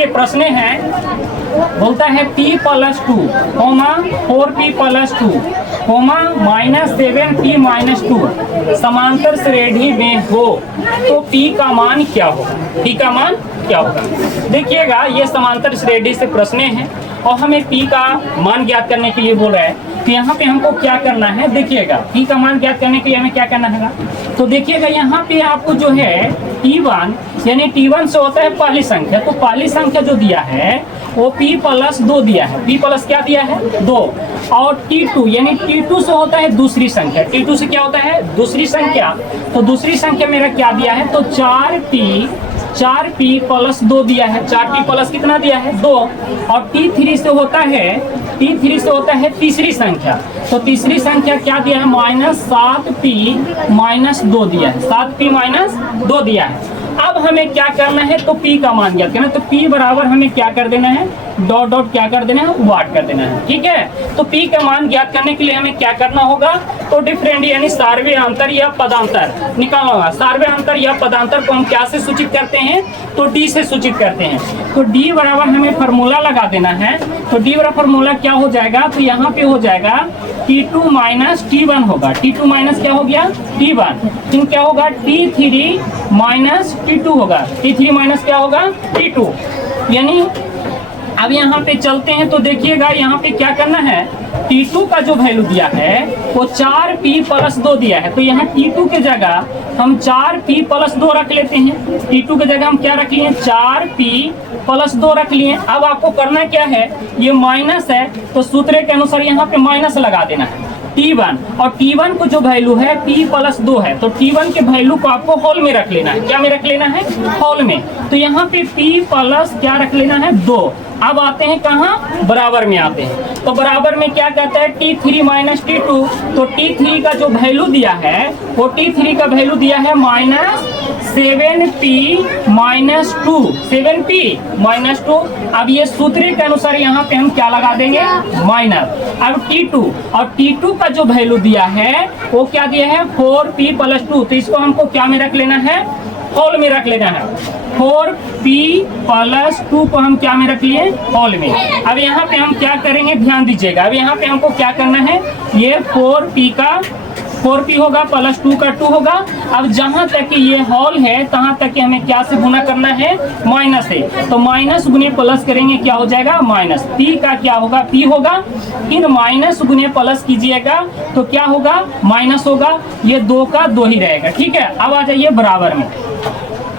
ये प्रश्न है, बोलता है p + 2, 4p + 2, -7p - 2 समांतर श्रेणी में हो तो p का मान क्या होगा? p का मान क्या होगा? देखिएगा, ये समांतर श्रेणी से प्रश्न है और हमें p का मान ज्ञात करने के लिए बोल रहा है। तो यहाँ पे हमको क्या करना है, देखिएगा p का मान ज्ञात करने के लिए हमें क्या करना है। तो देखिएगा यहाँ पे आपको जो है t1 यानी t1 से होता है पहली संख्या, तो पहली संख्या जो दिया है वो p + 2 दिया है। p प्लस क्या दिया है? 2। और t2 यानी t2 से होता है दूसरी संख्या। t2 से क्या होता है? दूसरी संख्या। तो दूसरी संख्या मेरा क्या दिया है? तो 4p + 2 दिया है। 4p प्लस कितना दिया है? 2। और t3 से होता है तीसरी संख्या। तो तीसरी संख्या क्या दिया है? -7p - 2 दिया है। 7p - 2 दिया है। अब हमें क्या करना है, तो p का मान ज्ञात करना है। तो p बराबर हमें क्या कर देना है? डॉट क्या कर देना है? वाट कर देना है। ठीक है, तो p का मान ज्ञात करने के लिए हमें क्या करना होगा? तो डिफरेंट यानी सार्वय अंतर या पदांतर निकालना होगा। सार्वय अंतर या पदांतर को हम क्या से सूचित करते हैं? तो d से सूचित करते हैं। तो d बराबर हमें फार्मूला लगा देना है। तो d बराबर फार्मूला क्या हो जाएगा? तो यहाँ पे हो जाएगा t2 - t1 होगा। t2 माइनस क्या हो गया? t1। फिर क्या होगा? t3 - t2 होगा। t3 माइनस क्या होगा? t2। यानी अब यहाँ पे चलते हैं तो देखिएगा यहाँ पे क्या करना है, t2 का जो वैल्यू दिया है वो 4p + 2 दिया है। तो यहाँ t2 के जगह हम 4p + 2 रख लेते हैं। t2 के जगह हम क्या रख लिए? 4p + 2 रख लिए। अब आपको करना क्या है, ये माइनस है तो सूत्र के अनुसार यहाँ पे माइनस लगा देना है। t1 और t1 को जो वैल्यू है p + 2 है, तो t1 के वैल्यू को आपको होल में रख लेना है। क्या में रख लेना है? होल में। तो यहाँ पे p प्लस क्या रख लेना है? 2। अब आते हैं कहाँ? बराबर में आते हैं। तो बराबर में क्या कहता है? t3 - t2। तो t3 का जो वैल्यू दिया है वो t3 का वैल्यू दिया है -7p - 2। 7p - 2। अब ये सूत्र के अनुसार यहाँ पे हम क्या लगा देंगे? माइनस। अब t2 और t2 का जो वैल्यू दिया है वो क्या दिया है? 4p + 2। तो इसको हमको क्या में रख लेना है? होल में रख लेना है। 4p + 2 को हम क्या में रख लिए? होल में। अब यहाँ पे हम क्या करेंगे, ध्यान दीजिएगा। अब यहाँ पे हमको क्या करना है, ये 4p होगा + 2 का 2 होगा। अब जहां तक कि ये होल है तहां तक कि हमें क्या से गुना करना है? माइनस से। तो माइनस गुने प्लस करेंगे, क्या हो जाएगा? माइनस। p का क्या होगा? p होगा। फिर माइनस गुने प्लस कीजिएगा तो क्या होगा? माइनस होगा। ये 2 का 2 ही रहेगा। ठीक है, अब आ जाइए बराबर में,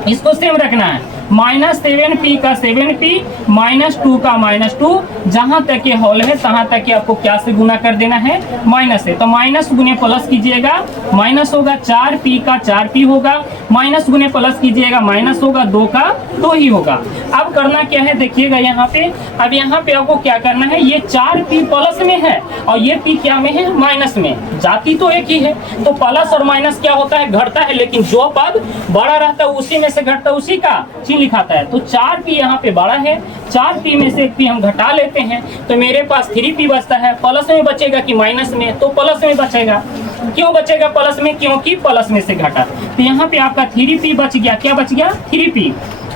इसको सेम रखना है। -7p का 7p - 2 का -2। जहां तक ये होल है तहां तक ये आपको क्या से गुना कर देना है? माइनस से। तो माइनस गुने प्लस कीजिएगा, माइनस होगा। 4p का 4p होगा। माइनस गुने प्लस कीजिएगा, माइनस होगा। 2 का 2 ही होगा। अब करना क्या है, देखिएगा यहाँ पे। अब यहाँ पे आपको क्या करना है, ये 4p प्लस में है और ये p क्या में है? माइनस में। जाति तो एक ही है, तो प्लस और माइनस क्या होता है? घटता है। लेकिन जो पद बड़ा रहता है उसी में से घटता है, उसी का चिन्ह लिखाता है। तो 4p यहाँ पे बड़ा है, 4p में से एक p हम घटा लेते हैं तो मेरे पास 3p बचता है। प्लस में बचेगा कि माइनस में? तो प्लस में बचेगा। क्यों बचेगा प्लस में? क्योंकि प्लस में से घटा। तो यहाँ पे आपका 3p बच गया। क्या बच गया? 3p।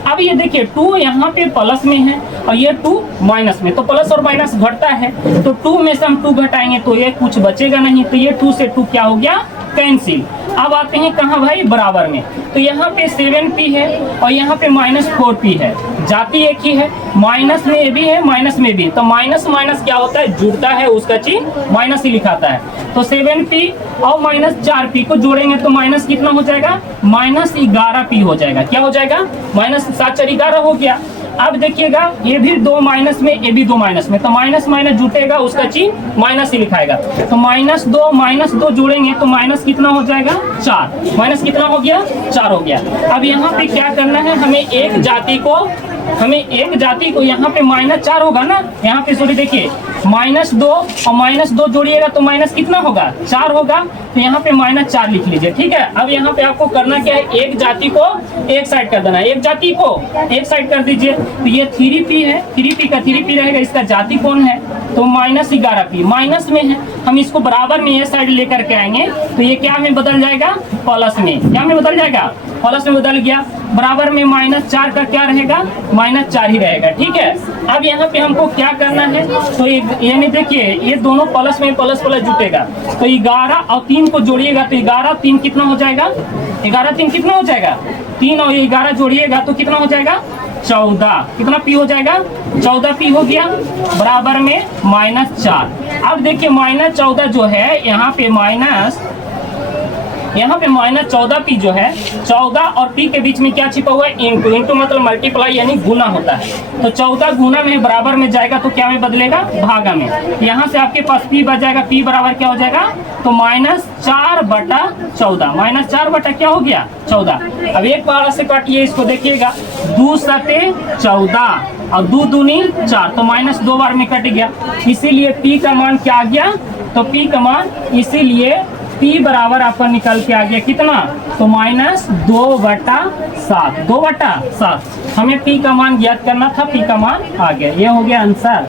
अब ये देखिए 2 यहाँ पे प्लस में है और ये 2 माइनस में, तो प्लस और माइनस घटता है। तो 2 में से हम 2 घटाएंगे तो ये कुछ बचेगा नहीं। तो ये 2 से 2 क्या हो गया? कैंसिल। अब आते हैं कहाँ भाई? बराबर में। तो यहाँ पे 7p है और यहाँ पे -4p है। जाति एक ही है, माइनस में भी है, माइनस में भी। तो माइनस माइनस क्या होता है? जुड़ता है, उसका चिन्ह माइनस ही लिखाता है। तो 7p और -4p को जोड़ेंगे तो माइनस कितना हो जाएगा? -11p हो जाएगा। क्या हो जाएगा? -7 × 11 हो गया। अब देखिएगा ये भी 2 माइनस में, ये भी 2 माइनस में। तो माइनस माइनस जुटेगा, उसका चिन्ह माइनस ही लिखाएगा। तो -2 जोड़ेंगे तो माइनस कितना हो जाएगा? 4। माइनस कितना हो गया? 4 हो गया। अब यहाँ पे क्या करना है, हमें एक जाति को यहाँ पे -4 होगा ना, यहाँ पे सॉरी देखिए -2 और -2 जोड़िएगा तो माइनस कितना होगा? 4 होगा। तो यहाँ पे -4 लिख लीजिए। ठीक है, अब यहाँ पे आपको करना क्या है, एक जाति को एक साइड कर देना है। एक जाति को एक साइड कर दीजिए। तो ये 3p है, 3p का 3p रहेगा। इसका जाति कौन है? तो -11p माइनस में है। हम इसको बराबर में ये साइड लेकर के आएंगे तो ये क्या में बदल जाएगा, प्लस में। क्या में बदल जाएगा, प्लस में बदल गया। बराबर में -4 का क्या रहेगा, -4 ही रहेगा। ठीक है, अब यहाँ पे हमको क्या करना है, तो यानी देखिए ये दोनों प्लस में प्लस प्लस जुटेगा, तो 11 और 3 को जोड़िएगा तो 11 और 3 कितना हो जाएगा, 11 3 कितना हो जाएगा, 3 और 11 जोड़िएगा तो कितना हो जाएगा, 14। कितना पी हो जाएगा, 14 पी हो गया। बराबर में -4। अब देखिए -14 जो है यहाँ पे -14 पी जो है, 14 और पी के बीच में क्या छिपा हुआ है, इंटू। इंटू मतलब मल्टीप्लाई यानी गुना होता है। तो 14 गुना में बराबर में जाएगा तो क्या में बदलेगा, भागा में। यहाँ से आपके पास पी बच जाएगा, पी बराबर क्या हो जाएगा, तो -4/14। -4 बटा क्या हो गया, 14। अब एक बार से काटिए इसको, देखिएगा 2 सते 14 और 2 दूनी 4, तो -2 बार में कट गया। इसीलिए पी का मान क्या आ गया, तो पी का मान इसीलिए P बराबर आपका निकल के आ गया कितना, तो -2/7। 2/7 हमें P का मान ज्ञात करना था, P का मान आ गया। ये हो गया आंसर।